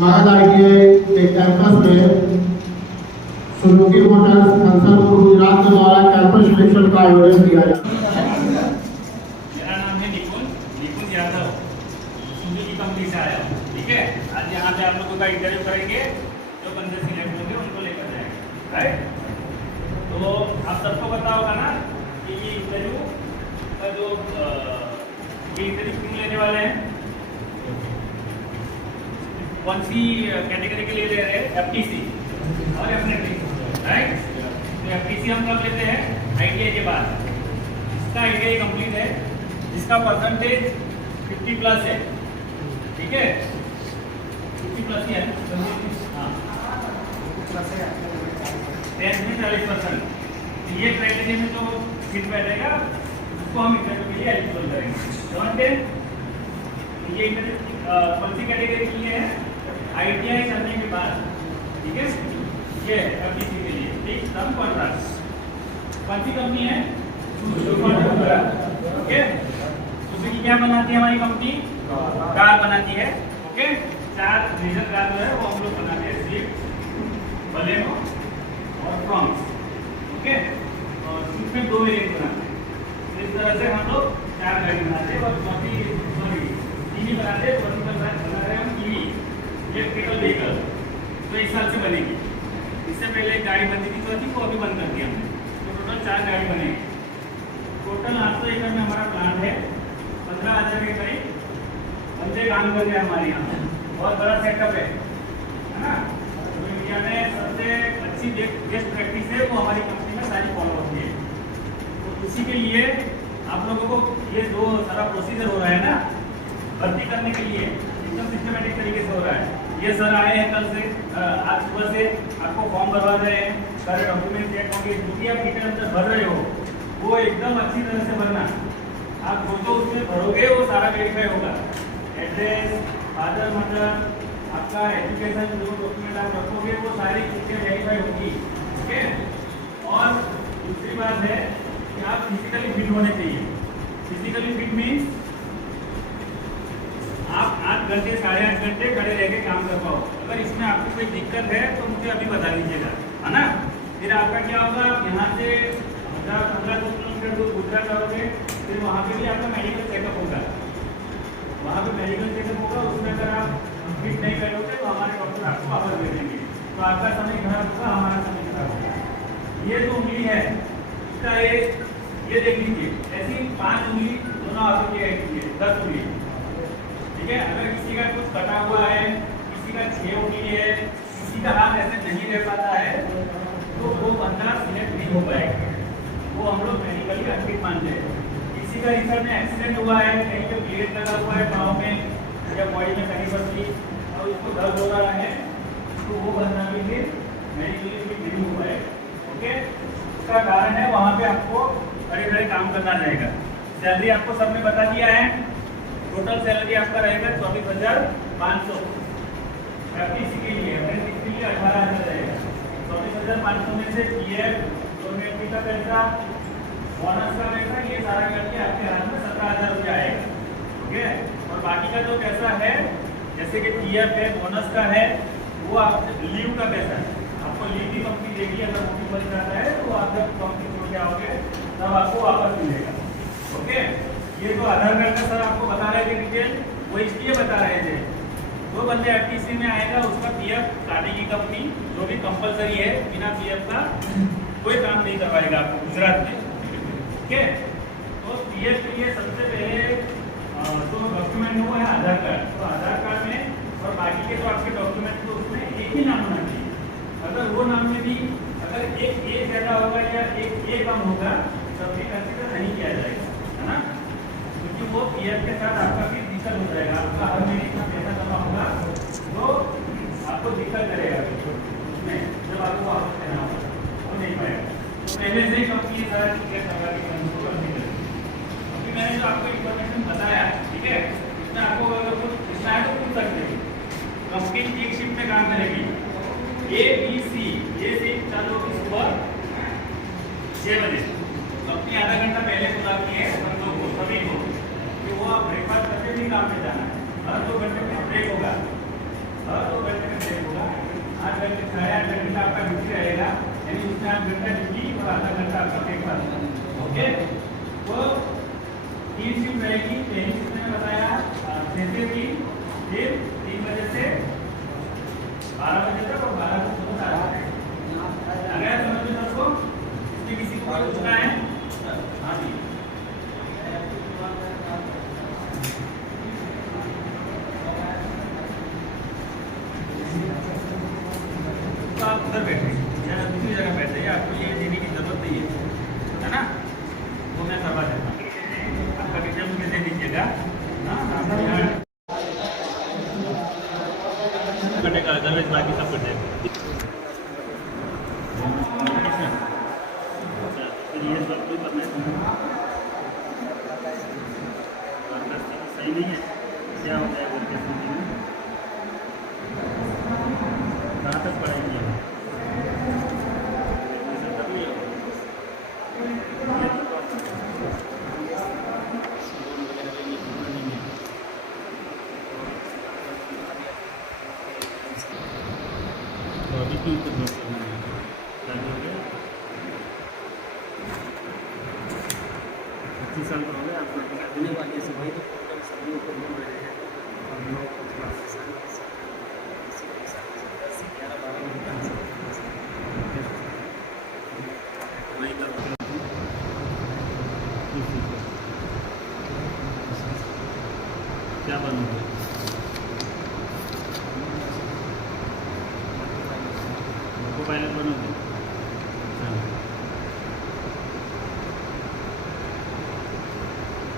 महाराज ITI के campus में Suzuki Motors कंसलपुर Gujarat के द्वारा कैंपस सिलेक्शन का आयोजन किया जाता है। मेरा नाम है निकुंज यादव, सुजुकी कंपनी से आया हूँ। ठीक है, आज यहाँ पे आप लोगों का इंटरव्यू करेंगे, जो बंदे सिलेक्ट होंगे उनको लेकर जाएंगे। राइट, तो आप सबको पता होगा ना कि ये इंटरव्यू का जो ये इंटरव्यू क्यों लेने वाले हैं, कौन सी कैटेगरी के लिए ले रहे हैं, एफटीसी और एफएनटी। राइट, तो एफटीसी हम कब लेते हैं, आईटीआई के बाद। इसका आईटीआई कंप्लीट है, जिसका परसेंटेज 50+ है। ठीक है, 50+ ही है। हाँ, 10 में 40%। ये क्राइटेरिया में जो सीट बैठेगा उसको हम इंटरव्यू के लिए एलिजिबल करेंगे। समझते हैं, ये इंटरव्यू कौन सी कैटेगरी के लिए है, आईटीआई करने के बाद। ठीक है, ये एफटीसी के लिए फिक्स टर्म कॉन्ट्रैक्ट। कौन सी कंपनी है, ओके। सुजुकी क्या बनाती है हमारी कंपनी, कार बनाती है। ओके, 4 मेजर कार जो है वो हम लोग बनाते हैं, स्विफ्ट, बलेनो और फ्रॉन्क्स। ओके, और इसमें 2 वेरिएंट बनाते हैं। इस तरह से हम लोग 4 गाड़ी बनाते हैं और ईवी बनाते हैं। बना रहे हैं हम ईवी, इलेक्ट्रिकल व्हीकल, तो इस साल से बनेगी। इससे पहले एक गाड़ी बनती थी, तो वो अभी बंद कर दिया हमने। तो टोटल 4 गाड़ी बनेगी। टोटल 800 एकड़ में हमारा प्लांट है, 15,000 के करीब बंदे काम कर रहे हैं हमारे यहाँ। बहुत बड़ा सेटअप है ना। तो इंडिया में सबसे अच्छी बेस्ट प्रैक्टिस है वो हमारी कंपनी में सारी फॉलो होती है। तो उसी के लिए आप लोगों को ये जो सारा प्रोसीजर हो रहा है ना, भर्ती करने के लिए एकदम सिस्टमेटिक तरीके से हो रहा है। ये सर आए हैं कल से, आज सुबह से आपको फॉर्म भरवा रहे हैं, सारे डॉक्यूमेंट चेक होंगे। जो भी आप डिटेल अंदर भर रहे हो वो एकदम अच्छी तरह से भरना। आप जो उसमें भरोगे वो सारा वेरीफाई होगा। एड्रेस, फादर मदर, आपका एजुकेशन, जो डॉक्यूमेंट आप रखोगे वो सारी चीज़ें वेरीफाई होगी। ओके, और दूसरी बात है कि आप फिजिकली फिट होने चाहिए। फिजिकली फिट मीन्स आप 8 घंटे 8.5 घंटे खड़े रह के काम कर पाओ। अगर इसमें आपको कोई दिक्कत है तो मुझे अभी बता दीजिएगा, है ना। फिर आपका क्या होगा, यहाँ से 15 किलोमीटर दूर गुजरा करोगे, फिर वहाँ पे भी आपका मेडिकल चेकअप होगा। वहाँ पे मेडिकल चेकअप होगा, उसमें अगर आप फिट नहीं करोगे तो हमारे डॉक्टर आपको वापस दे देंगे। तो आपका समय खराब होगा, हमारा समय खराब होगा। ये जो उंगली है इसका ये देख लीजिए, ऐसी 5 उंगली दोनों हाथों की है, 10 उंगली। ठीक है, अगर किसी का कुछ कटा हुआ है, किसी का 6 उंगली है, किसी का हाथ ऐसे नहीं रह पाता है, तो वो बंदा सिलेक्ट नहीं हो पाएगा। वो हम लोग मेडिकली अनफिट मानते हैं। किसी का रिसर्च में एक्सीडेंट हुआ है, कहीं पे ब्लेड लगा हुआ है पाँव में या बॉडी में कहीं पर भी और उसको दर्द हो रहा है, तो वो बंदा भी फिर मेडिकली फिट नहीं हो पाएगा। ओके, उसका कारण है वहाँ पे आपको बड़े काम करना रहेगा। सैलरी आपको सबने बता दिया है। टोटल सैलरी आपका रहेगा 24,500। एफटीसी के लिए 18,000 रहेगा। 24,500 में से पीएफ, डोनेटरी का पैसा, बोनस का पैसा, ये सारा करके आपके हाथ में 17,000 रुपया आएगा। ओके, और बाकी का जो पैसा है, जैसे कि पीएफ है, बोनस का है, वो आप लीव का पैसा है। आपको लीव की कंपनी देगी, अगर कंपनी बन जाता है तो आप जब कंपनी छोड़ के आओगे तब आपको वापस मिलेगा। ओके, ये जो आधार कार्ड का सर आपको बता रहे थे डिटेल, वो इसलिए बता रहे थे, जो बंदे एफटीसी में आएगा उसका पीएफ काटेगी कंपनी, जो भी कंपलसरी है। बिना पीएफ का कोई काम नहीं करवाएगा आपको गुजरात में। ठीक है, तो पीएफ के लिए सबसे पहले जो डॉक्यूमेंट है वो है आधार कार्ड। तो आधार कार्ड में और बाकी के जो आपके डॉक्यूमेंट तो उसमें एक ही नाम होना चाहिए। अगर वो नाम में भी अगर एक ए ज़्यादा होगा या एक ए कम होगा तब भी कंसिडर नहीं किया जाएगा, है ना। क्योंकि वो पीएफ के साथ आपका भी दिक्कत हो जाएगा। आपका हर महीने का पैसा जमा होगा तो आपको दिक्कत करेगा उसमें, जब आपको वापस देना होगा वो नहीं पाएगा। तो पहले से ही कंपनी सारा चीज़ें करवा के कंपनी करेगी। क्योंकि मैंने जो आपको इन्फॉर्मेशन बताया, ठीक है, इसमें आपको अगर कुछ पूछना है तो पूछ सकते हैं। कंपनी एक शिफ्ट में काम करेगी, ए बी सी। ये शिफ्ट चालू होगी सुबह 6 बजे। कंपनी आधा घंटा पहले बुलाती है बंदों को, सभी को, कि वो आप ब्रेकफास्ट करके भी काम में जाना है। हर 2 घंटे में ब्रेक होगा, हर 2 घंटे घंटे 8.5 घंटे का आपका ड्यूटी रहेगा, यानी उसमें 8 घंटा ड्यूटी और आधा घंटा आपका ब्रेकफास्ट। ओके, वो 3 शिफ्ट रहेगी। पहली शिफ्ट में बताया 6 से 3, फिर 3 बजे से 12 बजे तक और 12 से सुबह 7 बजे। अगर समझ में सबको, इसमें किसी को कोई पूछना है? हाँ जी, तो आप उधर बैठे या दूसरी जगह बैठ जाइए, आपको ये देने की जरूरत नहीं है ना? वो मैं करवा देता हूँ, आपका डिटेल मुझे दे दीजिएगा। कटेगा, अदरवाइज बाकी सब कट जाएगा। ये सब कोई पता नहीं, सही नहीं है, क्या होता है वो कैसे नहीं, कहाँ तक पढ़ाएंगे? तो अभी क्यों तो दोस्त साल का हो गया आपको देने वाले से वही तो सभी ऊपर बोल रहे हैं और 9 क्लास वही कर क्या बनोगे? लोको पायलट बनोगे?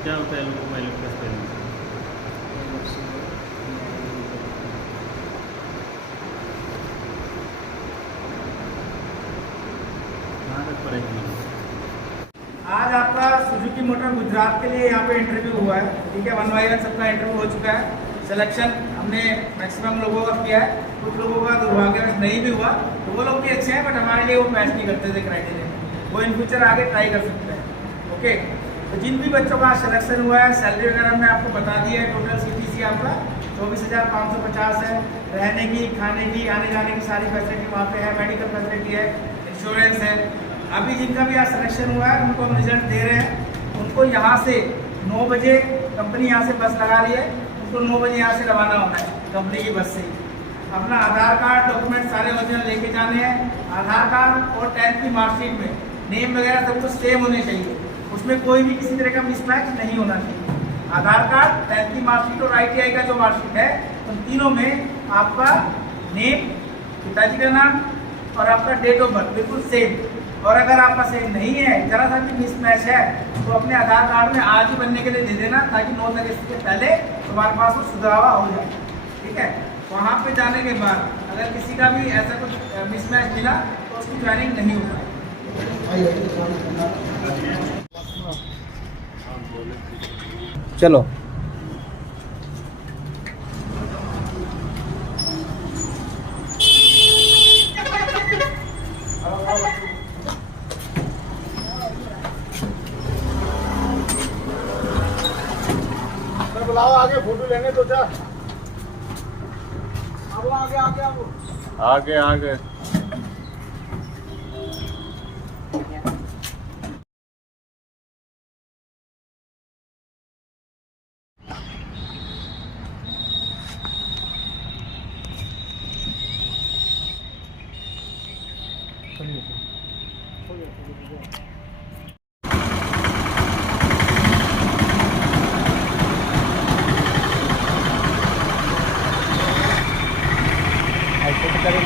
क्या होता है लोको पायलट का स्पेलिंग? कहाँ तक पढ़ाई? आज आपका सुजुकी मोटर गुजरात के लिए यहाँ पे इंटरव्यू हुआ है, ठीक है। 1 बाय 1 सबका इंटरव्यू हो चुका है। सिलेक्शन हमने मैक्सिमम लोगों का किया है, कुछ लोगों का दुर्भाग्यवश नहीं भी हुआ, तो वो लोग भी अच्छे हैं, बट हमारे लिए वो मैच नहीं करते थे क्राइटेरिया, वो इन फ्यूचर आगे ट्राई कर सकते हैं। ओके, तो जिन भी बच्चों का सिलेक्शन हुआ है, सैलरी वगैरह मैं आपको बता दी है। टोटल CTC आपका 24,550 है। रहने की, खाने की, आने जाने की सारी फैसिलिटी वहाँ पे है, मेडिकल फैसिलिटी है, इंश्योरेंस है। अभी जिनका भी आज सिलेक्शन हुआ है उनको हम रिजल्ट दे रहे हैं। उनको यहाँ से 9 बजे कंपनी यहाँ से बस लगा रही है, उनको 9 बजे यहाँ से रवाना होना है कंपनी की बस से। अपना आधार कार्ड, डॉक्यूमेंट सारे ओरिजिनल लेके जाने हैं। आधार कार्ड और 10th की मार्कशीट में नेम वगैरह सब कुछ सेम होने चाहिए, उसमें कोई भी किसी तरह का मिसमैच नहीं होना चाहिए। आधार कार्ड, 10th की मार्कशीट और ITI का जो मार्कशीट है, उन तीनों में आपका नेम, पिताजी का नाम और आपका डेट ऑफ बर्थ बिल्कुल सेम। और अगर आपका सेम नहीं है, जरा सा भी मिसमैच है, तो अपने आधार कार्ड में आज ही बनने के लिए दे देना, ताकि 9 तारीख से पहले तुम्हारे पास वो सुधरावा हो जाए, ठीक है। वहाँ पे जाने के बाद अगर किसी का भी ऐसा कुछ मिसमैच मिला तो उसकी ज्वाइनिंग नहीं हो पाएगी। चलो बुलाओ आगे, फोटो लेने तो जा। अब आगे आगे अब आगे आगे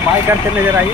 बाय करते नजर आई।